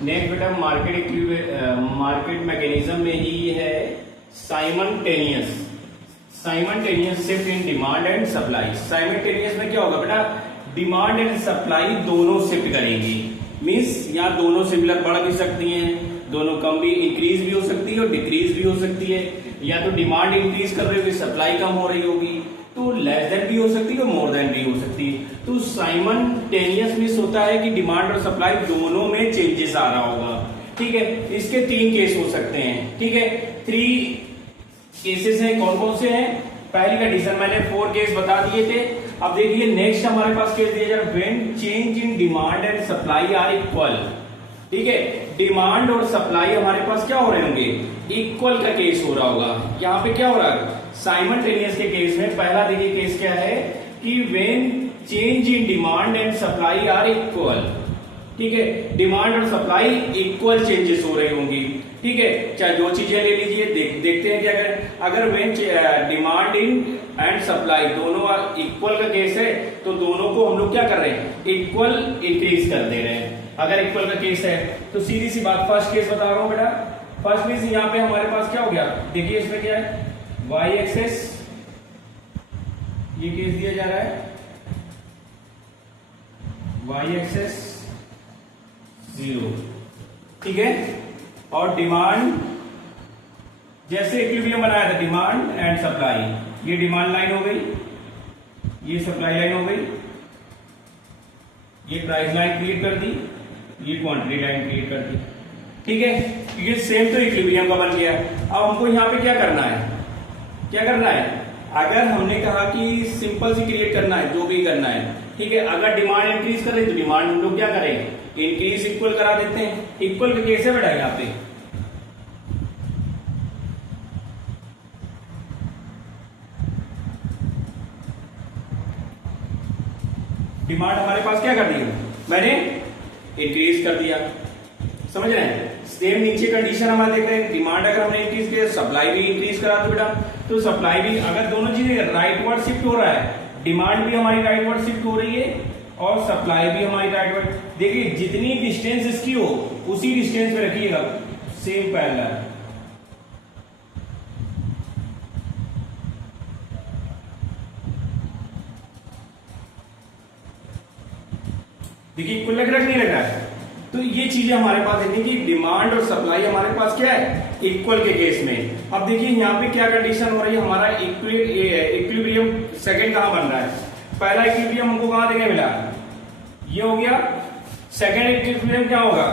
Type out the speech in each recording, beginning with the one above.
Next बेटा market mechanism में ही है simultaneous shift in demand and supply. Simultaneous में क्या होगा बेटा, डिमांड एंड सप्लाई दोनों शिफ्ट करेंगी। मींस यहाँ दोनों सिमिलर बढ़ भी सकती हैं, दोनों कम भी, इंक्रीज भी हो सकती है और डिक्रीज भी हो सकती है। या तो डिमांड इंक्रीज कर रही होगी, सप्लाई कम हो रही होगी, तो लेस देन भी हो सकती है और मोर देन भी हो सकती है। तो साइमल्टेनियस मींस होता है कि डिमांड और सप्लाई दोनों में चेंजेस आ रहा होगा। ठीक है, इसके 3 केस हो सकते हैं। ठीक है, 3 केसेस हैं। कौन कौन से हैं? पहली कंडीशन मैंने 4 केस बता दिए थे। अब देखिए नेक्स्ट हमारे पास केस दिया जा रहा है, when change in demand and supply are equal. ठीक है, डिमांड और सप्लाई हमारे पास क्या हो रहे होंगे, इक्वल का केस हो रहा होगा। यहाँ पे क्या हो रहा है, साइमल्टेनियस के केस में पहला देखिए केस क्या है कि when change in demand and supply are equal. ठीक है, डिमांड और सप्लाई इक्वल चेंजेस हो रही होंगी। ठीक है, चाहे दो चीजें ले लीजिए, देखते हैं कि अगर when demand in and supply दोनों इक्वल का केस है तो दोनों को हम लोग क्या कर रहे हैं, इक्वल इंक्रीज कर दे रहे हैं। अगर इक्वल का केस है तो सीधी सी बात, फर्स्ट केस बता रहा हूं बेटा। फर्स्ट मींस यहाँ पे हमारे पास क्या हो गया, देखिए इसमें क्या है, y एक्सेस ये केस दिया जा रहा है, y एक्सेस 0। ठीक है, और डिमांड जैसे इक्विलिब्रियम बनाया था, डिमांड एंड सप्लाई, ये डिमांड लाइन हो गई, ये सप्लाई लाइन हो गई, ये प्राइस लाइन क्रिएट कर दी, ये क्वांटिटी लाइन क्रिएट कर दी। ठीक है, ये सेम तो इक्विलिब्रियम का बन गया। अब हमको यहाँ पे क्या करना है, क्या करना है, अगर हमने कहा कि सिंपल सी क्रिएट करना है, जो भी करना है। ठीक है, अगर डिमांड इंक्रीज करें तो डिमांड हम लोग क्या करेंगे, इंक्रीज इक्वल करा देते हैं। इक्वल का केस है बेटा, यहाँ पे डिमांड हमारे पास क्या कर दी, मैंने इंक्रीज कर दिया। समझ रहे हैं, सेम नीचे कंडीशन हमारे देख रहे हैं, डिमांड अगर हमने इंक्रीज किया, सप्लाई भी इंक्रीज करा दो बेटा, तो सप्लाई भी, अगर दोनों चीजें राइटवर्ड शिफ्ट हो रहा है, डिमांड भी हमारी राइटवर्ड शिफ्ट हो रही है और सप्लाई भी हमारी राइटवर्ड। देखिए जितनी डिस्टेंस इसकी हो उसी डिस्टेंस पे रखिएगा, सेम पैरेलल। देखिए इक्वल लग रहा है नहीं लग रहा है, तो ये चीजें हमारे पास है कि डिमांड और सप्लाई हमारे पास क्या है, इक्वल के केस में। अब देखिए यहाँ पे क्या कंडीशन हो रही है, हमारा इक्विलिब्रियम सेकंड कहां बन रहा है, पहला इक्विलिब्रियम हमको कहां देखने मिला, ये हो गया। सेकंड इक्विलिब्रियम क्या होगा,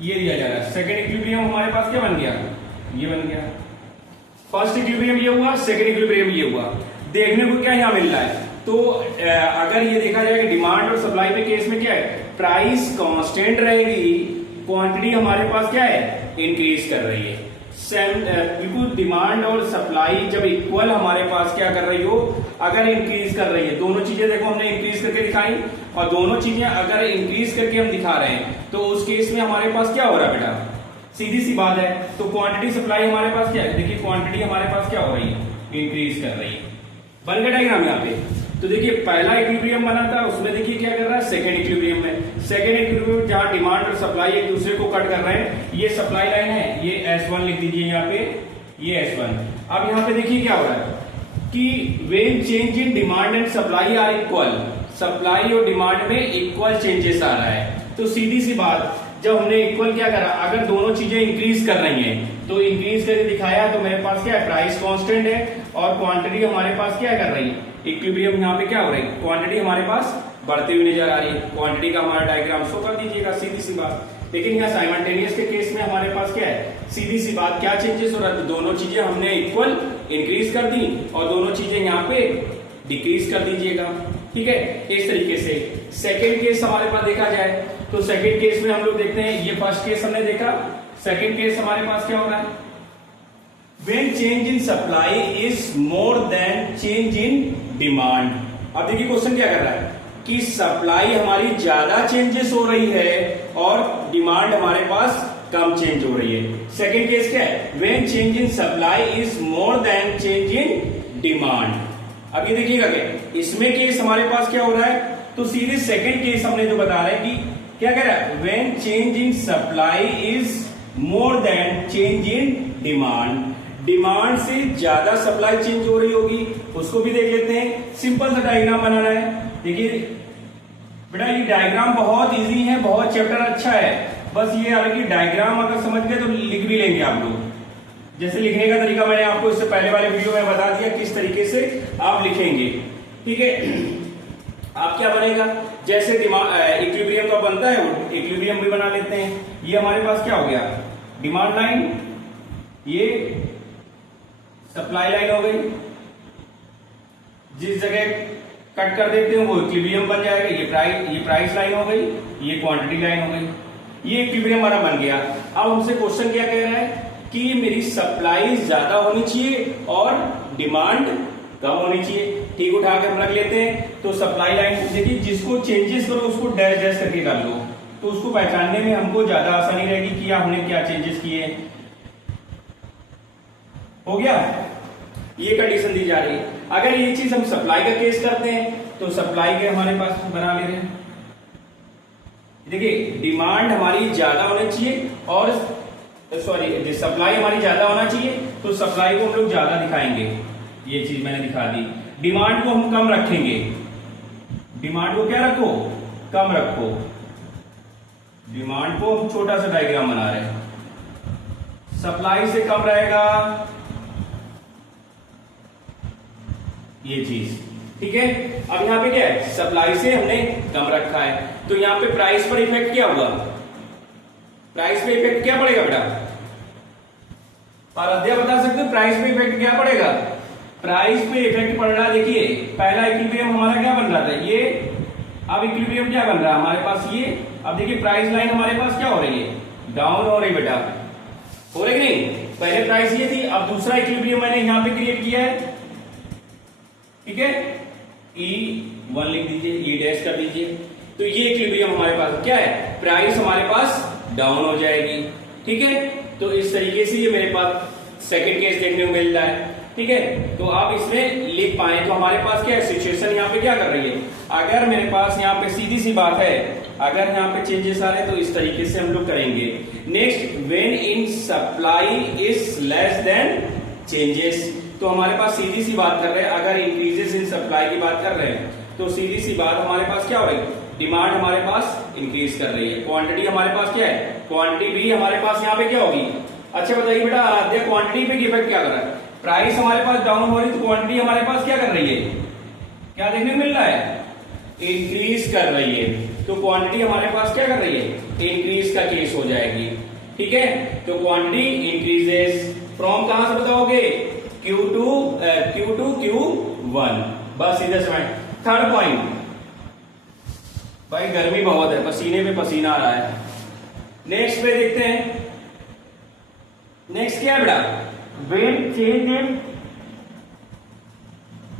ये दिया जा रहा है। सेकंड इक्विलिब्रियम हमारे पास क्या बन गया, ये बन गया। फर्स्ट इक्विलिब्रियम ये हुआ, सेकंड इक्विलिब्रियम ये हुआ। देखने को क्या यहाँ मिल रहा है, तो अगर ये देखा जाए कि डिमांड और सप्लाई के केस में क्या है, प्राइस कांस्टेंट रहेगी, क्वांटिटी हमारे पास क्या है, इंक्रीज कर रही है। बिल्कुल डिमांड और सप्लाई जब इक्वल हमारे पास क्या कर रही हो, अगर इंक्रीज कर रही है, दोनों चीजें देखो हमने इंक्रीज करके दिखाई, और दोनों चीजें अगर इंक्रीज करके हम दिखा रहे हैं तो उस केस में हमारे पास क्या हो रहा है बेटा, सीधी सी बात है। तो क्वांटिटी सप्लाई हमारे पास क्या है, देखिए क्वांटिटी हमारे पास क्या हो रही है, इंक्रीज कर रही है। बन गया डायग्राम यहाँ पे। तो देखिए पहला इक्विलिब्रियम बना था, उसमें देखिए क्या कर रहा है, सेकंड इक्विलिब्रियम में, सेकंड इक्विलिब्रियम जहां डिमांड और सप्लाई एक दूसरे को कट कर रहे हैं, ये सप्लाई लाइन है, ये S1 लिख दीजिए यहाँ पे, ये S1। अब यहाँ पे देखिए क्या हो रहा है कि when change in demand and supply are equal, supply और डिमांड में इक्वल चेंजेस आ रहा है। तो सीधी सी बात, जब हमने इक्वल क्या करा, अगर दोनों चीजें इंक्रीज कर रही हैं तो इंक्रीज करके दिखाया, तो मेरे पास क्या है, प्राइस कांस्टेंट है और क्वांटिटी हमारे पास क्या कर रही है, इक्विलिब्रियम यहाँ पे क्या हो रही है, क्वांटिटी हमारे पास बढ़ती हुई नजर आ रही है। क्वांटिटी का हमारा डायग्राम शो कर दीजिएगा, सीधी सी बात। लेकिन यहाँ साइमल्टेनियस के केस में हमारे पास क्या है, सीधी सी बात, क्या चेंजेस हो रहा है, दोनों चीजें हमने इक्वल इंक्रीज कर दी और दोनों चीजें यहाँ पे डिक्रीज कर दीजिएगा। ठीक है, इस तरीके से। सेकेंड केस हमारे पास देखा जाए तो सेकेंड केस में हम लोग देखते हैं, ये फर्स्ट केस हमने देखा, सेकेंड केस हमारे पास क्या हो रहा है, when change in supply is more than change in demand। अब देखिए क्वेश्चन क्या कर रहा है कि सप्लाई हमारी ज्यादा चेंजेस हो रही है और डिमांड हमारे पास कम चेंज हो रही है। सेकेंड केस क्या है, when change in supply is more than change in demand। अब ये देखिएगा क्या, इसमें केस हमारे पास क्या हो रहा है, तो सीधे सेकेंड केस हमने जो बता रहे हैं कि क्या कह रहा है, when change in supply is more than change in demand, demand से ज्यादा सप्लाई चेंज हो रही होगी, उसको भी देख लेते हैं। सिंपल सा डायग्राम बनाना है। देखिए बेटा ये डायग्राम बहुत इजी है, बहुत चैप्टर अच्छा है, बस ये हालांकि डायग्राम अगर समझ गए तो लिख भी लेंगे आप लोग। जैसे लिखने का तरीका मैंने आपको इससे पहले वाले वीडियो में बता दिया किस तरीके से आप लिखेंगे, ठीक है। आप क्या बनेगा, जैसे इक्विलिब्रियम का बनता है वो इक्विलिब्रियम भी बना लेते हैं। ये हमारे पास क्या हो गया, डिमांड लाइन, ये सप्लाई लाइन हो गई। जिस जगह कट कर देते हैं वो इक्विलिब्रियम बन जाएगा। ये प्राइस लाइन हो गई, ये क्वांटिटी लाइन हो गई, ये इक्विलिब्रियम हमारा बन गया। अब हमसे क्वेश्चन क्या कह रहा है कि मेरी सप्लाई ज्यादा होनी चाहिए और डिमांड कम होनी चाहिए। ठीक, उठाकर हम रख लेते हैं। तो सप्लाई लाइन देखिए, जिसको चेंजेस करो उसको डैश डैश करके कर लो, तो उसको पहचानने में हमको ज्यादा आसानी रहेगी कि हमने क्या चेंजेस किए। हो गया, ये कंडीशन दी जा रही है। अगर ये चीज हम सप्लाई का केस करते हैं तो सप्लाई के हमारे पास बना ले रहे हैं। देखिए डिमांड हमारी ज्यादा होनी चाहिए और सॉरी सप्लाई हमारी ज्यादा होना चाहिए, तो सप्लाई को हम लोग ज्यादा दिखाएंगे। ये चीज मैंने दिखा दी। डिमांड को हम कम रखेंगे, डिमांड को क्या रखो, कम रखो। डिमांड को हम छोटा सा डायग्राम बना रहे हैं, सप्लाई से कम रहेगा ये चीज, ठीक है। अब यहां पे क्या है, सप्लाई से हमने कम रखा है, तो यहां पे प्राइस पर इफेक्ट क्या हुआ, प्राइस पे इफेक्ट क्या पड़ेगा बेटा, और अध्याय बता सकते हो प्राइस पे इफेक्ट क्या पड़ेगा। प्राइस पे इफेक्ट पड़ रहा, देखिए पहला इक्विलिब्रियम हमारा क्या बन रहा था, ये अब इक्विलिब्रियम क्या बन रहा है हमारे पास, ये अब देखिए प्राइस लाइन हमारे पास क्या हो रही है, डाउन हो रही बेटा, हो रही नहीं। पहले प्राइस ये थी, अब दूसरा इक्विलिब्रियम मैंने यहां पे क्रिएट किया है, ठीक है। E1 लिख दीजिए, E डैश कर दीजिए, तो ये इक्विलिब्रियम हमारे पास क्या है, प्राइस हमारे पास डाउन हो जाएगी, ठीक है। तो इस तरीके से ये मेरे पास सेकंड केस देखने को मिल रहा है, ठीक है। तो आप इसमें लिख पाए तो हमारे पास क्या है, सिचुएशन यहाँ पे क्या कर रही है। अगर मेरे पास यहाँ पे सीधी सी बात है, अगर यहाँ पे चेंजेस आ रहे हैं तो इस तरीके से हम लोग करेंगे। Next, when in supply is less then changes, तो हमारे पास सीधी सी बात कर रहे हैं, अगर इंक्रीजेस इन सप्लाई की बात कर रहे हैं तो सीधी सी बात हमारे पास क्या हो रही है, डिमांड हमारे पास इंक्रीज कर रही है, क्वांटिटी हमारे पास क्या है, क्वांटिटी भी हमारे पास यहाँ पे क्या होगी। अच्छा बताइए बेटा, आराध्या क्वांटिटी पे इफेक्ट क्या कर रहा है, प्राइस हमारे पास डाउन हो रही तो क्वांटिटी हमारे पास क्या कर रही है, क्या देखने को मिल रहा है, इंक्रीज कर रही है। तो क्वांटिटी हमारे पास क्या कर रही है, इंक्रीज का केस हो जाएगी, ठीक है। तो क्वांटिटी इंक्रीजेस फ्रॉम कहां से बताओगे, Q2 Q1, बस सीधे समय। थर्ड पॉइंट, भाई गर्मी बहुत है, पसीने पे पसीना आ रहा है। नेक्स्ट पे देखते हैं, नेक्स्ट क्या है बेटा,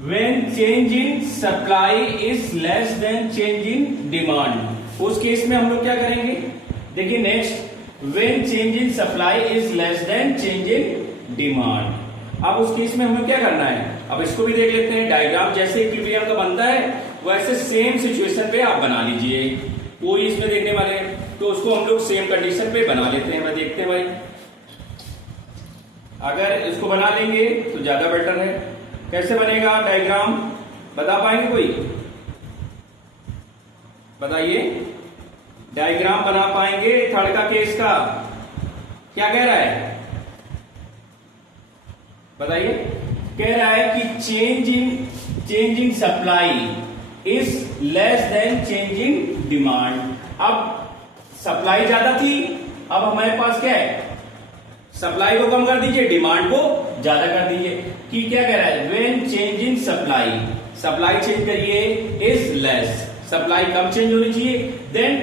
when change in supply is less than change in demand, उस केस में हम लोग क्या करेंगे, देखिए next, when change in supply is less than change in demand, अब उस केस में हमें क्या करना है, अब इसको भी देख लेते हैं। डायग्राम जैसे इक्विलिब्रियम का बनता है वैसे सेम सिचुएशन पे आप बना लीजिए, कोई इसमें देखने वाले हैं तो उसको हम लोग सेम कंडीशन पे बना लेते हैं। मैं देखते हैं भाई, अगर इसको बना लेंगे तो ज्यादा बेटर है। कैसे बनेगा डायग्राम, बता पाएंगे कोई, बताइए, डायग्राम बना पाएंगे थर्ड का केस का, क्या कह रहा है बताइए, कह रहा है कि change in supply is less then change in demand. अब सप्लाई ज्यादा थी, अब हमारे पास क्या है, सप्लाई को कम कर दीजिए, डिमांड को ज्यादा कर दीजिए। कि क्या कह रहा है, when change in supply, supply change करिए, इज लेस, सप्लाई कम चेंज होनी चाहिए, देन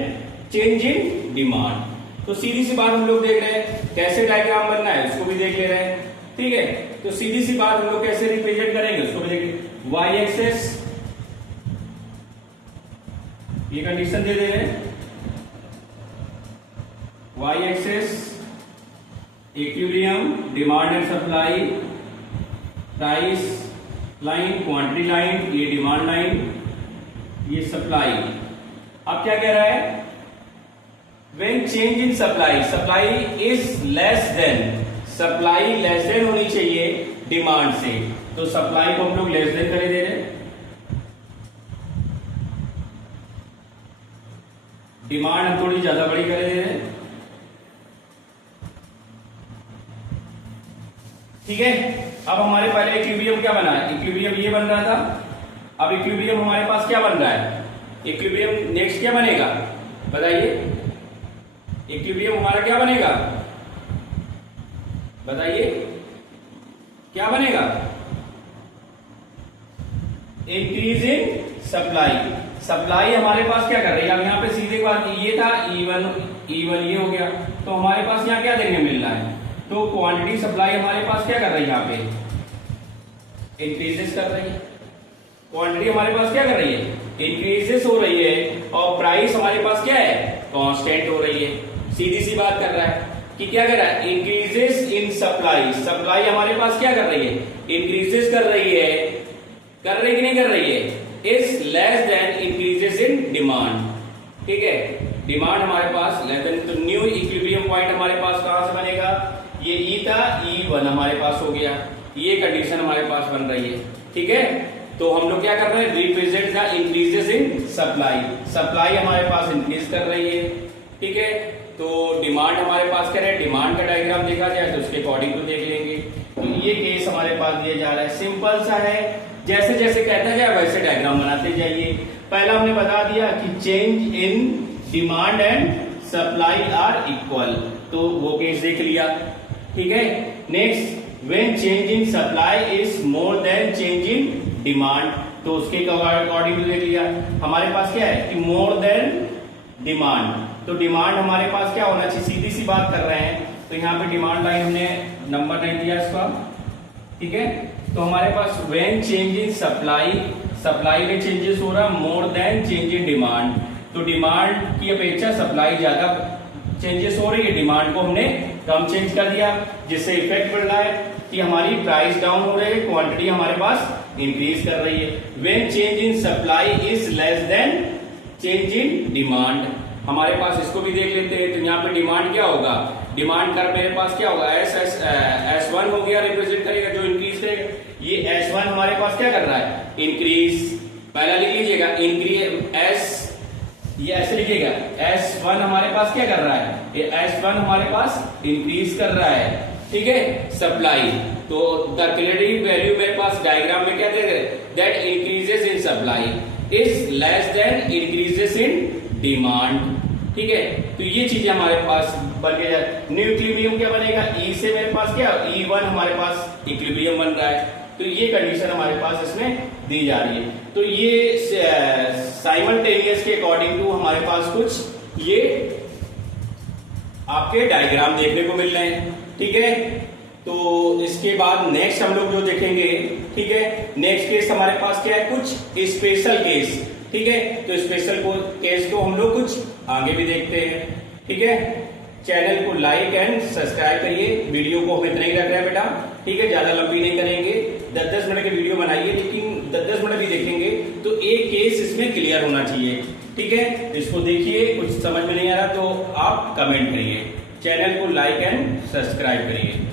चेंज इन डिमांड। तो सीधी सी बात हम लोग देख रहे हैं, कैसे डायग्राम बनना है उसको भी देख ले रहे हैं, ठीक है। तो सीधी सी बात हम लोग कैसे रिप्रेजेंट करेंगे उसको भी देखेंगे। वाई एक्सेस, ये कंडीशन दे रहे हैं, Y axis equilibrium, demand and supply, price line, quantity line, ये डिमांड लाइन, ये सप्लाई। अब क्या कह रहा है, when change in supply, supply is less than, supply less than होनी चाहिए डिमांड से, तो सप्लाई को हम लोग लेस देन करे दे रहे हैं, डिमांड हम थोड़ी ज्यादा बड़ी करे दे रहे हैं। ठीक है, अब हमारे पहले इक्विलिब्रियम क्या बना है, इक्विलिब्रियम ये बन रहा था, अब इक्विलिब्रियम हमारे पास क्या बन रहा है, इक्विलिब्रियम नेक्स्ट क्या बनेगा बताइए, इक्विलिब्रियम हमारा क्या बनेगा बताइए, क्या बनेगा, इंक्रीज इन सप्लाई, सप्लाई हमारे पास क्या कर रही है, अब यहाँ पे सीधे बात ये था E1 ये हो गया, तो हमारे पास यहाँ क्या देखने मिल रहा है, तो क्वांटिटी सप्लाई हमारे पास क्या कर रही है, यहाँ पे इंक्रीजेस कर रही है, क्वांटिटी हमारे पास क्या कर रही है, इंक्रीजेस हो रही है, और प्राइस हमारे पास क्या है, कांस्टेंट हो रही है। सीधी सी बात कर रहा है कि क्या कर रहा है, इंक्रीजेस इन सप्लाई, सप्लाई हमारे पास क्या कर रही है, इंक्रीजेस कर रही है, कर रही कि नहीं कर रही है, is less then increases in demand. ठीक है, डिमांड हमारे पास लेस देन, तो न्यू इक्विलिब्रियम पॉइंट हमारे पास कहां से बनेगा, ये ई था, E1 हमारे पास हो गया, ये कंडीशन हमारे पास बन रही है। ठीक है, तो हम लोग क्या कर रहे हैं, represent the increases in supply, supply हमारे पास इंक्रीज कर रही है। ठीक है, तो डिमांड हमारे पास क्या है, डिमांड का डायग्राम देखा जाए तो उसके अकॉर्डिंग तो देख लेंगे। तो ये केस हमारे पास दिया जा रहा है, सिंपल सा है, जैसे जैसे कहता जाए वैसे डायग्राम बनाते जाइए। पहला हमने बता दिया कि change in demand and supply are equal, तो वो केस देख लिया। ठीक है, next when change in supply is more than change in demand, तो उसके अकॉर्डिंग देख लिया। हमारे पास क्या है कि मोर देन डिमांड, तो डिमांड हमारे पास क्या होना चाहिए, सीधी सी बात कर रहे हैं, तो यहाँ पे डिमांड लाइन हमने नंबर नहीं दिया इसका। ठीक है, तो हमारे पास when change in supply, supply में चेंजेस हो रहा more than change in demand, तो डिमांड की अपेक्षा सप्लाई ज्यादा चेंजेस हो रही है, डिमांड को हमने कम चेंज कर दिया, जिससे इफेक्ट पड़ रहा है कि हमारी प्राइस डाउन हो रही है, क्वांटिटी हमारे पास इंक्रीज कर रही है। When change in supply is less then change in demand, हमारे पास इसको भी देख लेते हैं, तो यहाँ पे डिमांड क्या होगा, डिमांड कर मेरे पास क्या होगा, S1 हो गया, रिप्रेजेंट करेगा जो इंक्रीज करेगा, ये S1 हमारे पास क्या कर रहा है, इंक्रीज, पहला लिख लीजिएगा इंक्रीज S, ये ऐसे लिखिएगा S1 हमारे पास क्या कर रहा है, ये S1 हमारे पास इंक्रीज कर रहा है। ठीक है, सप्लाई, तो द क्यूमुलेटिव वैल्यू मेरे पास डायग्राम में क्या दे रहे, that increases in supply is less then increases in demand. ठीक है, तो ये चीजें हमारे पास बन के जाए। न्यू इक्विलिब्रियम क्या बनेगा, E से मेरे पास क्या, E1 हमारे पास इक्विलिब्रियम बन रहा है, तो ये कंडीशन हमारे पास इसमें दी जा रही है। तो ये साइमल्टेनियस के अकॉर्डिंग टू हमारे पास कुछ ये आपके डायग्राम देखने को मिल रहे हैं। ठीक है, तो इसके बाद नेक्स्ट हम लोग जो देखेंगे, ठीक है, नेक्स्ट केस हमारे पास क्या है, कुछ स्पेशल केस। ठीक है, तो स्पेशल केस को हम लोग कुछ आगे भी देखते हैं। ठीक है, चैनल को लाइक एंड सब्सक्राइब करिए, वीडियो को हम इतना ही रख रहे हैं बेटा। ठीक है, ज्यादा लंबी नहीं करेंगे, 10-10 मिनट की वीडियो बनाइए, लेकिन 10-10 मिनट भी देखेंगे तो एक केस इसमें क्लियर होना चाहिए। ठीक है, इसको देखिए, कुछ समझ में नहीं आ रहा तो आप कमेंट करिए, चैनल को लाइक एंड सब्सक्राइब करिए।